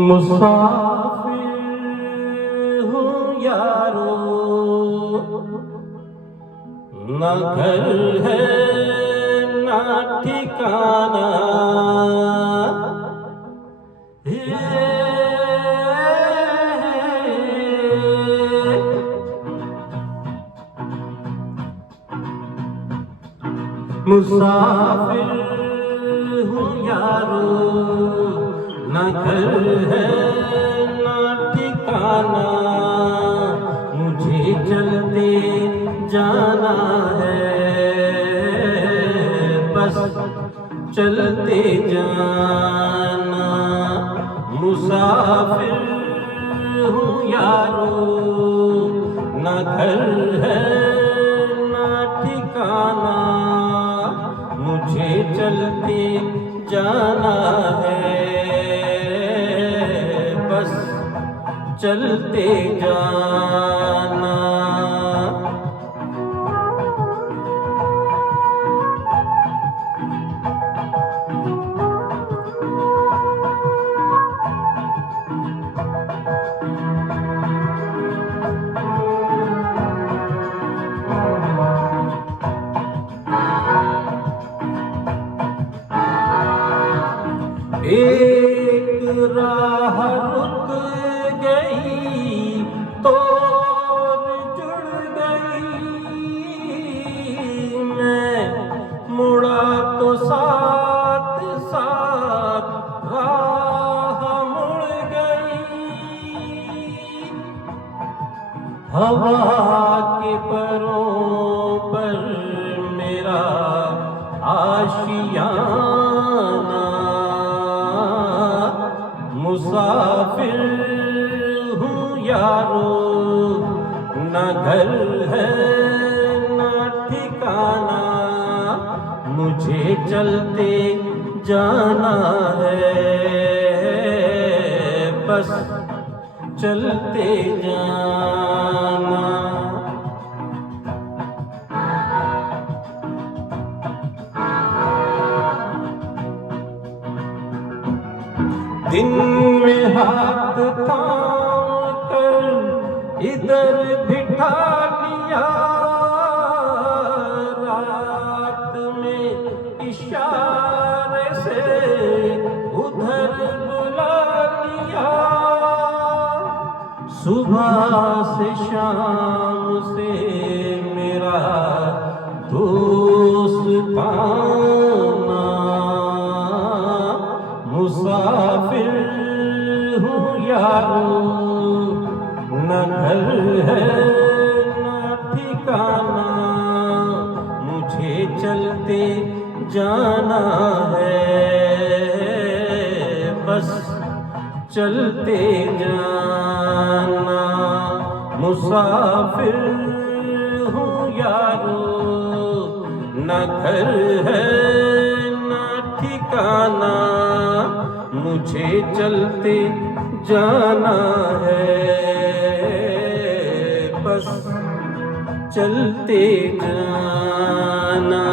मुसाफिर हूँ यारो, न घर है न ठिकाना। मुसाफिर हूँ यारो, न घर है न ठिकाना। मुझे चलते जाना है, बस चलते जाना। मुसाफिर हूँ यारो, न घर है न ठिकाना। मुझे चलते जाना है, बस चलते जाना। एक राह रुक गई तो जुड़ गई। मैं मुड़ा तो साथ साथ राह मुड़ गई। हवा के परों पर मेरा आशियाना। मुसाफिर हूँ यारो, न घर है न ठिकाना। मुझे चलते जाना है, बस चलते जाना। दिन में हाथ थाम कर इधर बिठा लिया, रात में इशारे से उधर बुला लिया। सुबह से शाम से मेरा दोस्त पाना। मुसाफिर हूँ यारो, न घर है न ठिकाना। मुझे चलते जाना है, बस चलते जाना। मुसाफिर हूँ यारो, न घर है न ठिकाना। मुझे चलते जाना है, बस चलते जाना।